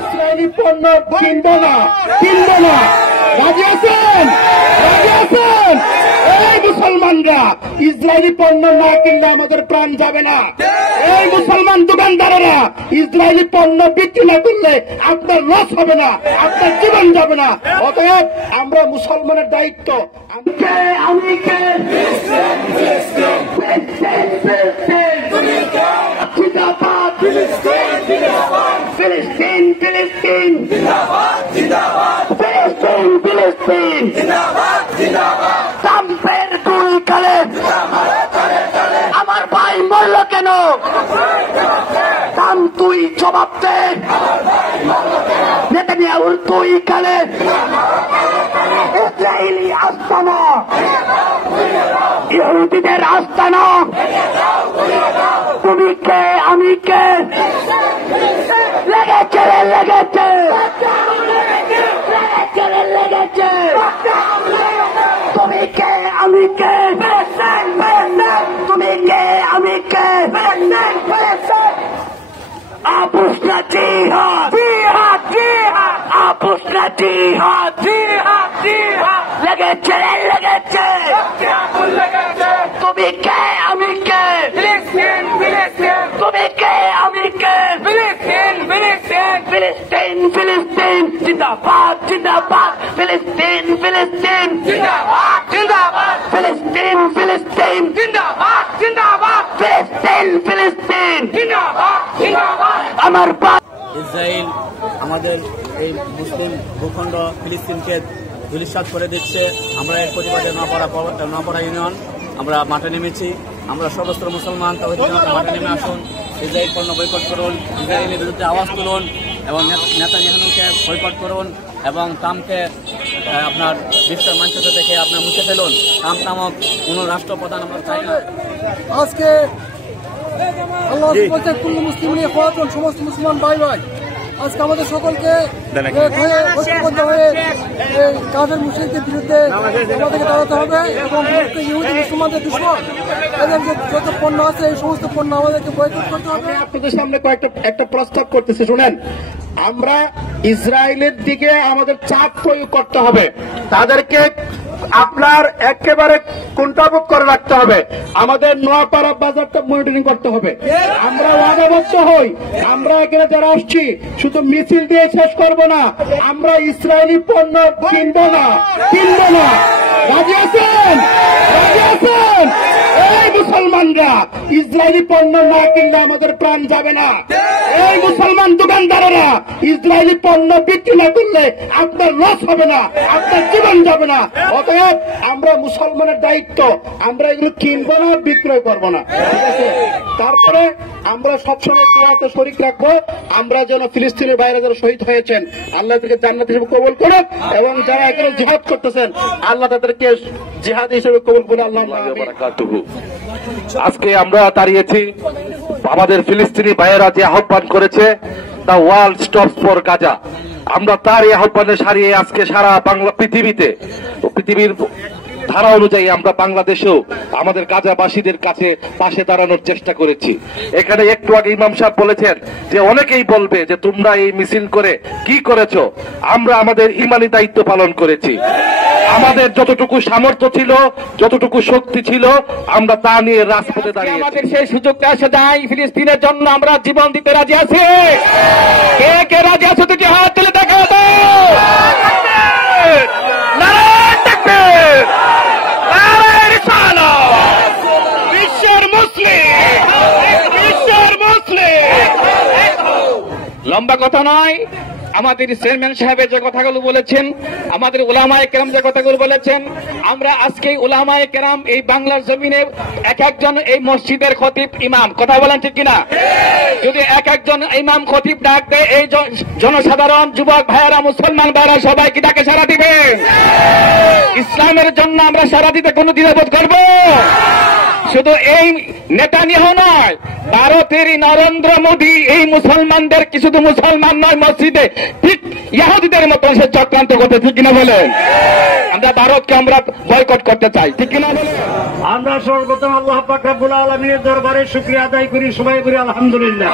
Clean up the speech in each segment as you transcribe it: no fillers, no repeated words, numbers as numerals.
Israeli পণ্য কিনবো না। রাজি আছেন? এই মুসলমানরা ইসরায়েলি পণ্য না কিনলে আমাদের প্রাণ যাবে না। এই মুসলমান দোকানদারেরা ইসরায়েলি পণ্য বিক্রি না করলে আপনার লস হবে না, আপনার জীবন যাবে না। অতএব আমরা মুসলমানের দায়িত্ব আমার ভাই মরল কেন? দাম তুই জবাব দে। নেতানিয়াহুর তুই কালে ইসরায়েলি আস্তানা, ইহুদিদের আস্তানা। তুমি কে? আমি কে? লেগেছে। তুমি কে? আমি কে? তুমি কে? আমি কে? আপোষ না জিহাদ, আপোষ না জিহাদ। লেগেছে। তুমি কে? আমি কে? তুমি কে? আমি কে? ফিলিস্তিন জিন্দাবাদ, ফিলিস্তিন জিন্দাবাদ, ফিলিস্তিন জিন্দাবাদ, ফিলিস্তিন জিন্দাবাদ। আমার ইসরায়েল আমাদের এই মুসলিম ভূখণ্ড ফিলিস্তিনকে ধূলিসাৎ করে দিচ্ছে। আমরা এর প্রতিবাদে নপাড়া ইউনিয়ন আমরা মাঠে নেমেছি। আমরা সমস্ত মুসলমান মাঠে নেমে আসুন, ইসরায়েল পণ্য বয়কট করুন, ইসরায়েলের বিরুদ্ধে আওয়াজ তুলুন এবং নেতানিয়াহুকে বয়কট করুন এবং ট্রাম্পকে আপনার বিশ্বের মঞ্চ থেকে আপনার মুছে ফেলুন। ট্রাম্প নামক কোন রাষ্ট্রপ্রধান আমরা চাই না। আজকে আল্লাহ বলছে কুল্লু মুসলিমিন ইখওয়াতুন, সমস্ত মুসলমান ভাই আজকে আমাদের সকলকে ঐক্যবদ্ধ হয়ে কাফের মুশরিকদের বিরুদ্ধে আমাদেরকে দাঁড়াতে হবে এবং ইহুদি মুসলমানদের দুশমন এদের যত পণ্য আছে এই সমস্ত পণ্য আমাদেরকে বয়কট করতে হবে। আপনাদের সামনে একটা প্রস্তাব করতেছি, শুনেন। আমরা ইসরায়েলের দিকে আমাদের চাপ প্রয়োগ করতে হবে, তাদেরকে আপনার একেবারে কুণ্ঠাবোধ করে রাখতে হবে। আমাদের নোয়াপাড়া বাজারটা মনিটরিং করতে হবে। আমরা ওয়াদাবদ্ধ হই, আমরা এখানে যারা আসছি শুধু মিছিল দিয়ে শেষ করব না, আমরা ইসরায়েলি পণ্য কিনবো না। রাজি আছেন? এই মুসলমানরা ইসরায়েলি পণ্য না কিনলে আমাদের প্রাণ যাবে না। এই মুসলমান দোকানদারেরা ইসরায়েলি পণ্য বিক্রি না করলে আপনার লস হবে না, আপনার জীবন যাবে না। অতএব আমরা মুসলমানের দায়িত্ব, আমরা এগুলো কিনবো না, বিক্রয় করবো না। ঠিক আছে? তারপরে আমরা সবসময় দোয়াতে শরীক রাখবো, আমরা যেন ফিলিস্তিনের বাইরে যারা শহীদ হয়েছেন আল্লাহ তাদেরকে জান্নাত হিসেবে কবুল করুন এবং যারা এখানে জিহাদ করতেছেন আল্লাহ তাদেরকে জিহাদ হিসেবে কবুল করে। আল্লাহ আজকে আমরা দাঁড়িয়েছি আমাদের ফিলিস্তিনি ভাইয়েরা যে আহ্বান করেছে, the world stops for Gaza. আমরা তার এই আহ্বানে সারিয়ে আজকে সারা পৃথিবীর ধারা অনুযায়ী আমরা বাংলাদেশেও আমাদের গাজাবাসীদের কাছে পাশে দাঁড়ানোর চেষ্টা করেছি। এখানে একটু আগে ইমাম সাহেব বলেছেন যে অনেকেই বলবে যে তোমরা এই মিছিল করে কি করেছো। আমরা আমাদের ইমানি দায়িত্ব পালন করেছি। আমাদের যতটুকু সামর্থ্য ছিল, যতটুকু শক্তি ছিল, আমরা তা নিয়ে রাজপথে দাঁড়িয়ে আমাদের সেই সুযোগটা এসে দেয়। ফিলিস্তিনের জন্য আমরা জীবন দিতে রাজি আছি। কে কে রাজি আছে তুই হাত তুলে দেখাও তো। লম্বা কথা নয়, আমাদের চেয়ারম্যান সাহেবের যে কথাগুলো বলেছেন, আমাদের উলামায়ে কেরাম যে কথাগুলো বলেছেন, আমরা আজকে উলামায়ে কেরাম এই বাংলার জমিনে এক একজন এই মসজিদের খতিব ইমাম, কথা বলেন ঠিক কিনা? যদি এক একজন ইমাম খতিব ডাক দেয়, এই জনসাধারণ যুবক ভাইয়েরা মুসলমান ভাইয়েরা সবাই কি ডাকে সাড়া দিবে? ইসলামের জন্য আমরা সাড়া দিতে কোনো দ্বিধাবোধ করবো? শুধু এই নেতানিয়াহু নয়, ভারতের নরেন্দ্র মোদী এই মুসলমানদের কি শুধু মুসলমান নয়, মসজিদে ঠিক ইহুদিদের মতো সে চক্রান্ত করতে, ঠিক কিনা বলেন? আমরা ভারতকে আমরা বয়কট করতে চাই, ঠিক কিনা বলেন? আমরা সর্বপ্রথম আল্লাহ পাক রব্বুল আলামিনের দরবারে শুকরিয়া আদায় করি, সবাই করি আলহামদুলিল্লাহ।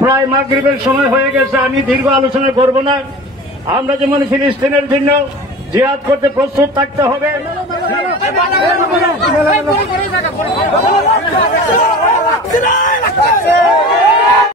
প্রায় মাগরিবের সময় হয়ে গেছে, আমি দীর্ঘ আলোচনা করব না। আমরা যেমন ফিলিস্তিনের জন্য জিহাদ করতে প্রস্তুত থাকতে হবে,